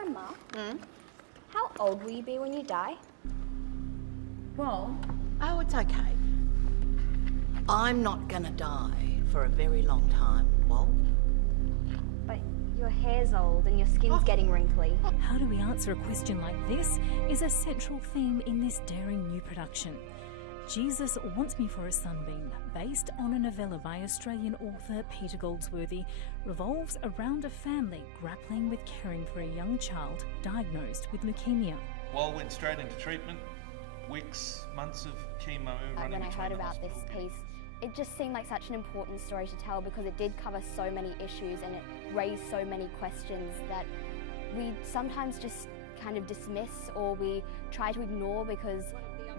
Grandma, how old will you be when you die? Well, Oh, it's okay. I'm not gonna die for a very long time, Wal. But your hair's old and your skin's getting wrinkly. How do we answer a question like this is a central theme in this daring new production. Jesus Wants Me for a Sunbeam, based on a novella by Australian author Peter Goldsworthy, revolves around a family grappling with caring for a young child diagnosed with leukemia. Wal went straight into treatment, weeks, months of chemo running When I between heard the about this hospital. piece, it just seemed like such an important story to tell because it did cover so many issues and it raised so many questions that we sometimes just kind of dismiss or we try to ignore because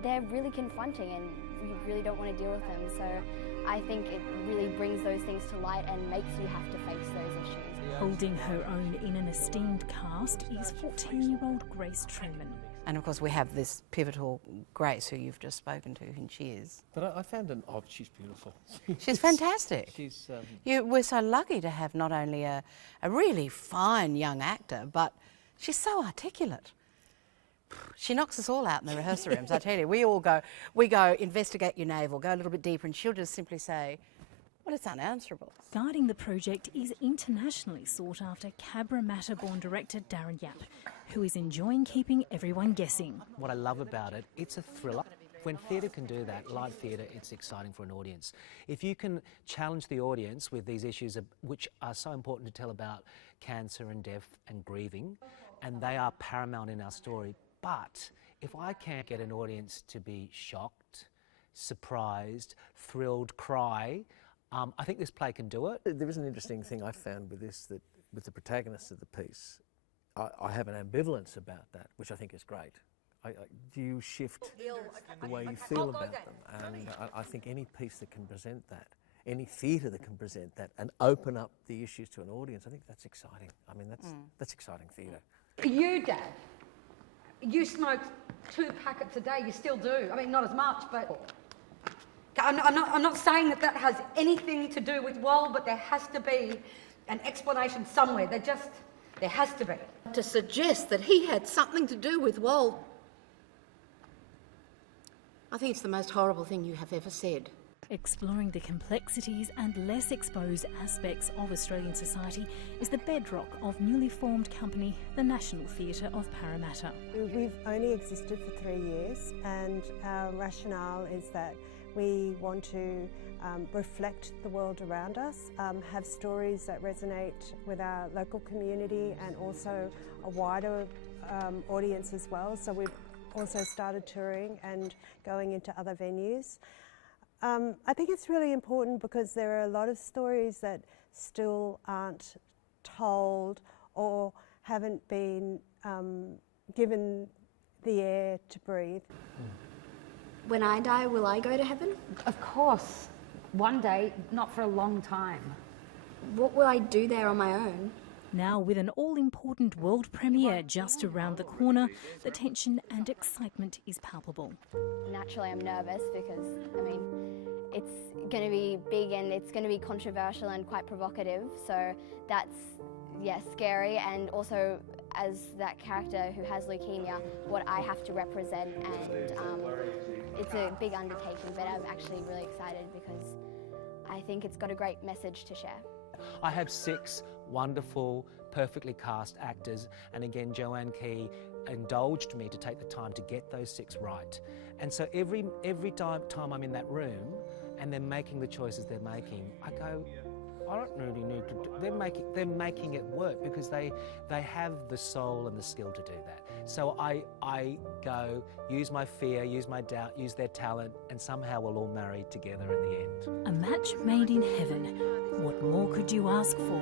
they're really confronting and we really don't want to deal with them. So I think it really brings those things to light and makes you have to face those issues. Holding her own in an esteemed cast is 14-year-old Grace Truman. And of course we have this pivotal Grace, who you've just spoken to in Cheers. But I found she's beautiful. She's fantastic. She's We're so lucky to have not only a really fine young actor, but she's so articulate. She knocks us all out in the rehearsal rooms, I tell you. We go, investigate your navel, go a little bit deeper, and she'll just simply say, well, it's unanswerable. Guiding the project is internationally sought after Cabramatta-born director Darren Yap, who is enjoying keeping everyone guessing. What I love about it, it's a thriller. When theatre can do that, live theatre, it's exciting for an audience. If you can challenge the audience with these issues which are so important to tell about cancer and death and grieving, and they are paramount in our story, but if I can't get an audience to be shocked, surprised, thrilled, cry, I think this play can do it. There is an interesting thing I found with this, that with the protagonist of the piece, I have an ambivalence about that, which I think is great. Do you shift the way you feel about them? And I think any piece that can present that, any theatre that can present that and open up the issues to an audience, I think that's exciting. I mean, that's exciting theatre. you, Dad, you smoked 2 packets a day. You still do. I mean, not as much, but I'm not saying that has anything to do with Wal, but there has to be an explanation somewhere. There has to be. To suggest that he had something to do with Wal, I think it's the most horrible thing you have ever said. Exploring the complexities and less exposed aspects of Australian society is the bedrock of newly formed company, the National Theatre of Parramatta. We've only existed for 3 years, and our rationale is that we want to reflect the world around us, have stories that resonate with our local community and also a wider audience as well. So we've also started touring and going into other venues. I think it's really important because there are a lot of stories that still aren't told or haven't been given the air to breathe. When I die, will I go to heaven? Of course. One day, not for a long time. What will I do there on my own? Now, with an all-important world premiere just around the corner, the tension and excitement is palpable. Naturally, I'm nervous because, I mean, it's going to be big and it's going to be controversial and quite provocative. So that's, scary. And also, as that character who has leukemia, what I have to represent, and it's a big undertaking, but I'm actually really excited because I think it's got a great message to share. I have 6 wonderful, perfectly cast actors, and again, Joanne Key indulged me to take the time to get those 6 right. And so every time I'm in that room and they're making the choices they're making, I go, I don't really need to do, they're making it work because they have the soul and the skill to do that. So I go, use my fear, use my doubt, use their talent, and somehow we'll all marry together in the end. A match made in heaven. What more could you ask for?